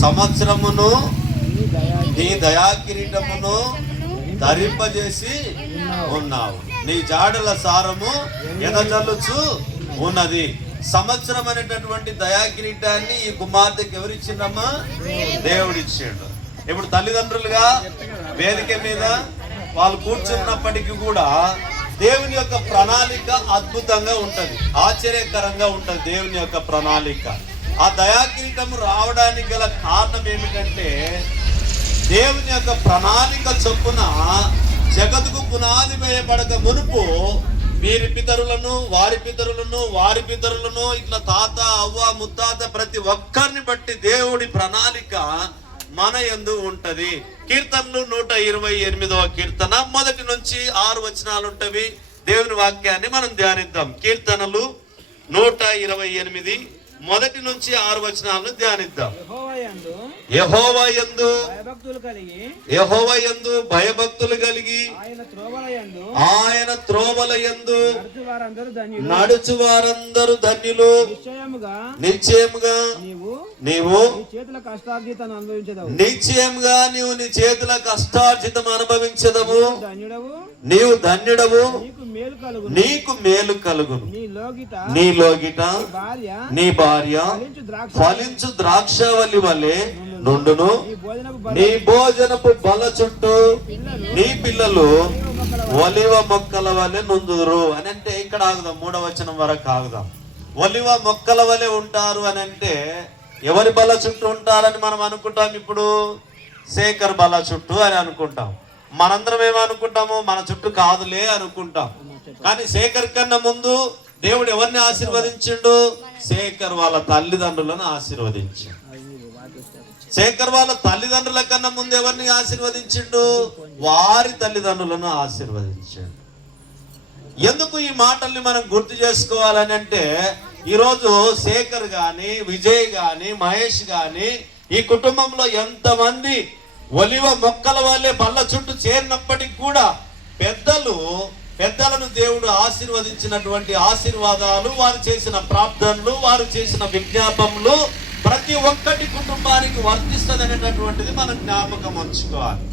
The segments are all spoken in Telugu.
సంవత్సరమును నీ దయా కిరీటమును ధరింపజేసి ఉన్నావు. నీ జాడల సారము ఎదజల్లుచు ఉన్నది. సంవత్సరం అనేటటువంటి దయా కిరీటాన్ని ఈ కుమార్తెకి ఎవరిచ్చిందమ్మా దేవుడిచ్చాడు. ఇప్పుడు తల్లిదండ్రులుగా వేదిక మీద వాళ్ళు కూర్చున్నప్పటికీ కూడా దేవుని యొక్క ప్రణాళిక అద్భుతంగా ఉంటుంది. ఆశ్చర్యకరంగా ఉంటుంది దేవుని యొక్క ప్రణాళిక. ఆ దయా రావడానికి గల కారణం ఏమిటంటే దేవుని యొక్క ప్రణాళిక చొప్పున జగతుకు పునాది వేయబడక మునుపు వీరి పితరులను వారి పితరులను వారి పితరులను ఇట్లా తాత అవ్వ ముత్తాత ప్రతి ఒక్కరిని బట్టి దేవుడి ప్రణాళిక మన ఎందు ఉంటది. కీర్తనలు నూట ఇరవై ఎనిమిదవ కీర్తన. మొదటి నుంచి ఆరు వచనాలు ఉంటవి. దేవుని వాక్యాన్ని మనం ధ్యానిద్దాం. కీర్తనలు నూట ఇరవై ఎనిమిది. మొదటి నుంచి ఆరు వచనాలను ధ్యానిద్దాం. యహోవా యందు భయభక్తులు కలిగి యహోవా యందు భయభక్తులు కలిగి ఆయన త్రోవల యందు నడుచు వారందరూ ధన్యులు. నిశ్చయముగా నీవు చేతుల కష్టార్జితాన్ని అనుభవించదవు. నిశ్చయముగా నీవు నీ చేతుల కష్టార్జితం అనుభవించదము ధన్యుడవు. నీవు ధన్యుడవు. నీకు మేలు కలుగు నీకు మేలు కలుగును. నీ లోగిట నీ లోగిట భార్య నీ భార్య ఫలించు ద్రాక్ష ద్రాక్షవల్లి వలె నుండును. నీ భోజనపు బల నీ భోజనపు బల చుట్టూ నీ పిల్లలు ఒలివ మొక్కల వలె నుందురు అని అంటే ఇక్కడ ఆగుదాం మూడవ వచనం వరకు ఆగుదాం. ఒలివ మొక్కల వలె ఉంటారు అని అంటే ఎవరి బల చుట్టూ ఉంటారని మనం అనుకుంటాం ఇప్పుడు? శేఖర్ బల చుట్టూ అని అనుకుంటాం. మనందరం ఏమనుకుంటాము? మన చుట్టూ కాదులే అనుకుంటాం. కానీ శేఖర్ కన్నా ముందు దేవుడు ఎవరిని ఆశీర్వదించిండు? శేఖర్ వాళ్ళ తల్లిదండ్రులను ఆశీర్వదించాడు శేఖర్ వాళ్ళ తల్లిదండ్రుల కన్నా ముందు ఎవరిని ఆశీర్వదించిండు? వారి తల్లిదండ్రులను ఆశీర్వదించాడు ఎందుకు ఈ మాటల్ని మనం గుర్తు చేసుకోవాలని అంటే ఈరోజు శేఖర్ కానీ విజయ్ కానీ మహేష్ కానీ ఈ కుటుంబంలో ఎంతమంది ఒలివ మొక్కల వల్లే బల్ల చుట్టూ చేరినప్పటికి కూడా పెద్దలు పెద్దలను దేవుడు ఆశీర్వదించినటువంటి ఆశీర్వాదాలు వారు చేసిన ప్రార్థనలు వారు చేసిన విజ్ఞాపములు ప్రతి ఒక్కటి కుటుంబానికి వర్తిస్తుంది అనేటటువంటిది మనం జ్ఞాపకం ఉంచుకోవాలి.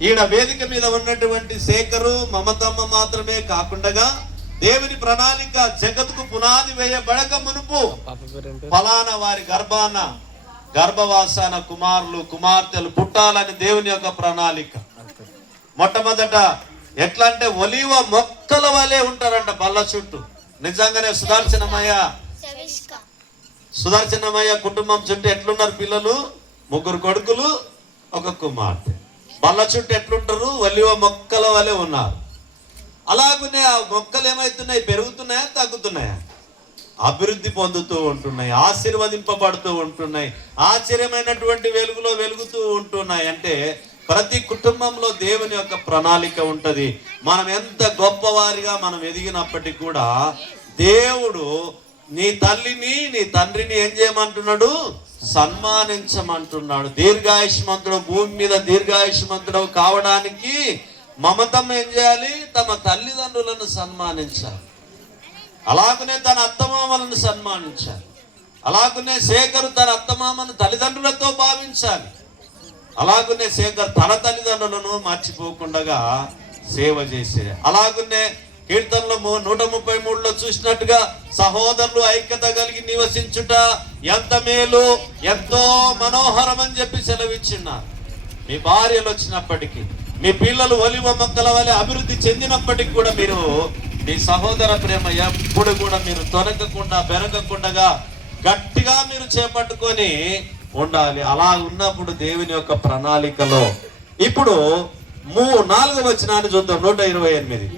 ఈడ వేదిక మీద ఉన్నటువంటి శేఖరు మమతమ్మ మాత్రమే కాకుండా దేవుని ప్రణాళిక జగత్కు పునాది వేయబడక మునుపు ఫలానా వారి గర్భాన గర్భవాసాన కుమారులు కుమార్తెలు పుట్టాలని దేవుని యొక్క ప్రణాళిక. మొట్టమొదట ఎట్లా అంటే ఒలివ మొక్కల వలె ఉంటారంట బల్ల చుట్టూ. నిజంగానే సుదర్శనమయ్య? సుదర్శనమయ్య కుటుంబం చుట్టూ ఎట్లున్నారు పిల్లలు? ముగ్గురు కొడుకులు ఒక కుమార్తె. బల్ల చుట్టూ ఎట్లుంటారు? ఒలివ మొక్కల వలె ఉన్నారు. అలాగనే ఆ మొక్కలు ఏమవుతున్నాయి పెరుగుతున్నాయా? తగ్గుతున్నాయా? అభివృద్ధి పొందుతూ ఉంటున్నాయి. ఆశీర్వదింపబడుతూ ఉంటున్నాయి. ఆశ్చర్యమైనటువంటి వెలుగులో వెలుగుతూ ఉంటున్నాయి. అంటే ప్రతి కుటుంబంలో దేవుని యొక్క ప్రణాళిక ఉంటుంది. మనం ఎంత గొప్పవారిగా మనం ఎదిగినప్పటికీ కూడా దేవుడు నీ తల్లిని నీ తండ్రిని ఏం చేయమంటున్నాడు? సన్మానించమంటున్నాడు. దీర్ఘాయుష్మంతుడు భూమి మీద దీర్ఘాయుష్మంతుడు కావడానికి మమతం ఏం చేయాలి? తమ తల్లిదండ్రులను సన్మానించాలి. అలాగనే తన అత్తమామలను సన్మానించాలి. అలాగనే శేఖరు తన అత్తమామను తల్లిదండ్రులతో భావించాలి. అలాగనే శేఖర్ తన తల్లిదండ్రులను మర్చిపోకుండా సేవ చేసే. అలాగనే కీర్తనలో నూట ముప్పై మూడులో చూసినట్టుగా సహోదరులు ఐక్యత కలిగి నివసించుట ఎంత మేలు ఎంతో మనోహరం అని చెప్పి సెలవిచ్చిన్నారు మీ భార్యలు వచ్చినప్పటికీ మీ పిల్లలు ఒలివ మొక్కల వల్ల అభివృద్ధి చెందినప్పటికి కూడా మీరు మీ సహోదర ప్రేమ ఎప్పుడు కూడా మీరు తొలగకుండా బెరగకుండా గట్టిగా మీరు చేపట్టుకొని ఉండాలి. అలా ఉన్నప్పుడు దేవుని యొక్క ప్రణాళికలో. ఇప్పుడు మూ నాలుగు వచ్చినాన్ని చూద్దాం. నూట ఇరవై ఎనిమిది.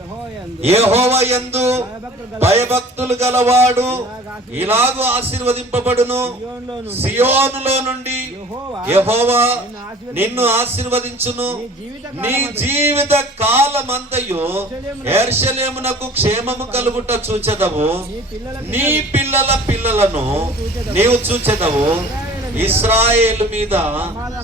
యెహోవాయందు ఏహోవా భయభక్తులు గలవాడు ఇలాగూ ఆశీర్వదింపబడును. సియోనులో నుండి యహోవా నిన్ను ఆశీర్వదించును. నీ జీవిత కాలమంతయు ఎర్షలేమునకు క్షేమము కలుగుట చూచెదవు. నీ పిల్లల పిల్లలను నీవు చూచెదవు. ఇస్రాయేల్ మీద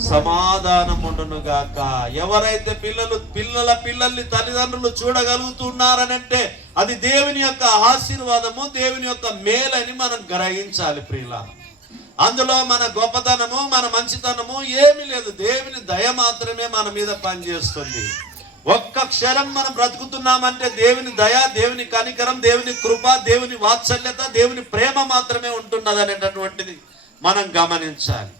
సమాధానం గాక ఎవరైతే పిల్లలు పిల్లల పిల్లల్ని తల్లిదండ్రులు చూడగలుగుతున్నారనంటే అది దేవుని యొక్క ఆశీర్వాదము దేవుని యొక్క మేలని మనం గ్రహించాలి ప్రియుల అందులో మన గొప్పతనము మన మంచితనము ఏమీ లేదు. దేవుని దయ మాత్రమే మన మీద పనిచేస్తుంది. ఒక్క క్షణం మనం బ్రతుకుతున్నామంటే దేవుని దయ దేవుని కనికరం దేవుని కృప దేవుని వాత్సల్యత దేవుని ప్రేమ మాత్రమే ఉంటున్నది అనేటటువంటిది మనం గమనించాలి.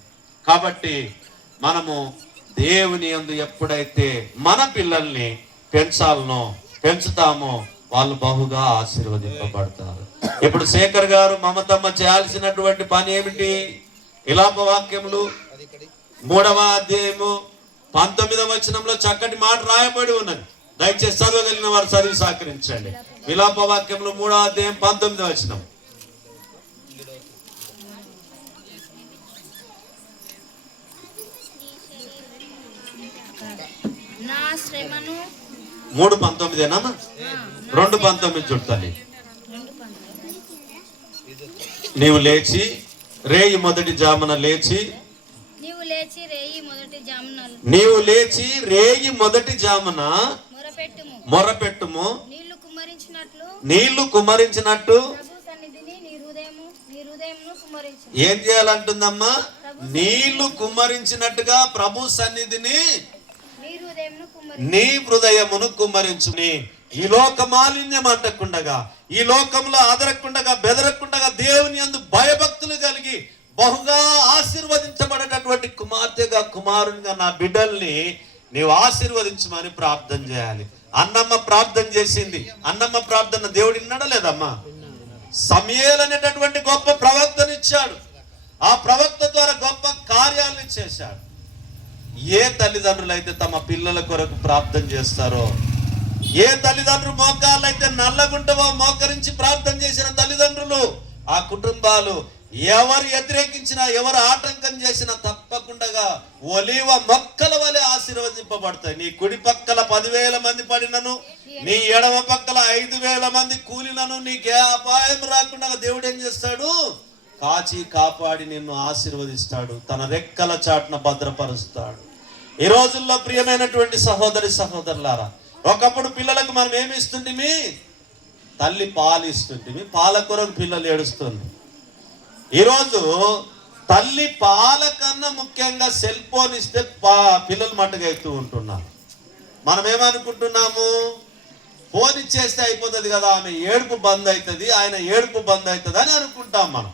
కాబట్టి మనము దేవుని యందు ఎప్పుడైతే మన పిల్లల్ని పెంచాలనో పెంచుతామో వాళ్ళు బహుగా ఆశీర్వదింపబడతారు. ఇప్పుడు శేఖర్ గారు మమతమ్మ చేయాల్సినటువంటి పని ఏమిటి? ఇలాప వాక్యములు మూడవ అధ్యాయము పంతొమ్మిదవ వచనంలో చక్కటి మాట రాయబడి ఉన్నది. దయచేసి చదవగలిగిన వారు చదివి సహకరించండి. విలాప వాక్యంలో మూడవ అధ్యాయం పంతొమ్మిదవ వచనం. నా శ్రమను మూడు పంతొమ్మిదేనా రెండు పంతొమ్మిది చుట్టాలి నీవు లేచి రేయి మొదటి జామున లేచి. నీవు లేచి రేయి మొదటి జామున మొరపెట్టుము. నీళ్ళు కుమ్మరించు ఏం చేయాలంటుందమ్మా? నీళ్ళు కుమ్మరించినట్టుగా ప్రభు సన్నిధిని నీ హృదయమును కుమ్మరించుని ఈ లోక మాలిన్యం అంటకుండగా ఈ లోకంలో అదరకుండగా బెదరకుండగా దేవుని యందు భయభక్తులు కలిగి బహుగా ఆశీర్వదించబడేటటువంటి కుమార్తెగా కుమారునిగా నా బిడ్డల్ని నీవు ఆశీర్వదించమని ప్రార్థన చేయాలి. అన్నమ్మ ప్రార్థన చేసింది. అన్నమ్మ ప్రార్థన దేవుడు విన్నాడా లేదమ్మా? సమయలు అనేటటువంటి గొప్ప ప్రవక్తనిచ్చాడు. ఆ ప్రవక్త ద్వారా గొప్ప కార్యాలను చేశాడు. ఏ తల్లిదండ్రులు అయితే తమ పిల్లల కొరకు ప్రార్థన చేస్తారో ఏ తల్లిదండ్రులు మోకాళ్ళైతే నల్లగుంటవో మోకరించి ప్రార్థన చేసిన తల్లిదండ్రులు ఆ కుటుంబాలు ఎవరు వ్యతిరేకించినా ఎవరు ఆటంకం చేసినా తప్పకుండా ఒలివ మొక్కల వలె ఆశీర్వదింపబడతాయి. నీ కుడి పక్కల పదివేల మంది పడినను నీ ఎడమ పక్కల ఐదు వేల మంది కూలినను నీకే అపాయం రాకుండా దేవుడు ఏం చేస్తాడు? కాచి కాపాడి నిన్ను ఆశీర్వదిస్తాడు తన రెక్కల చాటున భద్రపరుస్తాడు. ఈ రోజుల్లో ప్రియమైనటువంటి సహోదరి సహోదరులారా ఒకప్పుడు పిల్లలకు మనం ఏమి ఇస్తుంటిమి? తల్లి పాలు ఇస్తుంటిమి పాల కొరకు పిల్లలు ఏడుస్తుంది. ఈరోజు తల్లి పాల కన్నా ముఖ్యంగా సెల్ ఫోన్ ఇస్తే పా పిల్లలు మట్టుగైతూ ఉంటున్నారు. మనం ఏమనుకుంటున్నాము? ఫోన్ ఇచ్చేస్తే అయిపోతుంది కదా ఆమె ఏడుపు బంద్ అవుతుంది ఆయన ఏడుపు బంద్ అవుతుంది అని అనుకుంటాం మనం.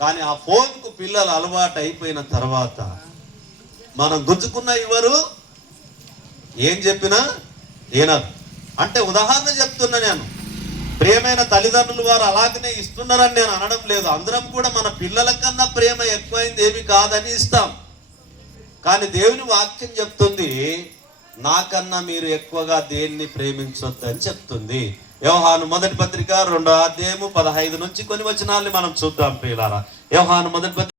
కానీ ఆ ఫోన్కు పిల్లలు అలవాటు అయిపోయిన తర్వాత మనం గుచ్చుకున్న ఇవ్వరు ఏం చెప్పినా ఏనారు అంటే ఉదాహరణ చెప్తున్నా నేను. ప్రేమైన తల్లిదండ్రులు వారు అలాగనే ఇస్తున్నారని నేను అనడం లేదు. అందరం కూడా మన పిల్లల కన్నా ప్రేమ ఎక్కువైంది ఏమి కాదని ఇస్తాం. కానీ దేవుని వాక్యం చెప్తుంది నాకన్నా మీరు ఎక్కువగా దేన్ని ప్రేమించొద్దని చెప్తుంది. యోహాను మొదటి పత్రిక రెండో అధ్యాయము పదహైదు నుంచి కొన్ని వచనాలని మనం చూద్దాం ప్రియులారా. యోహాను మొదటి పత్రిక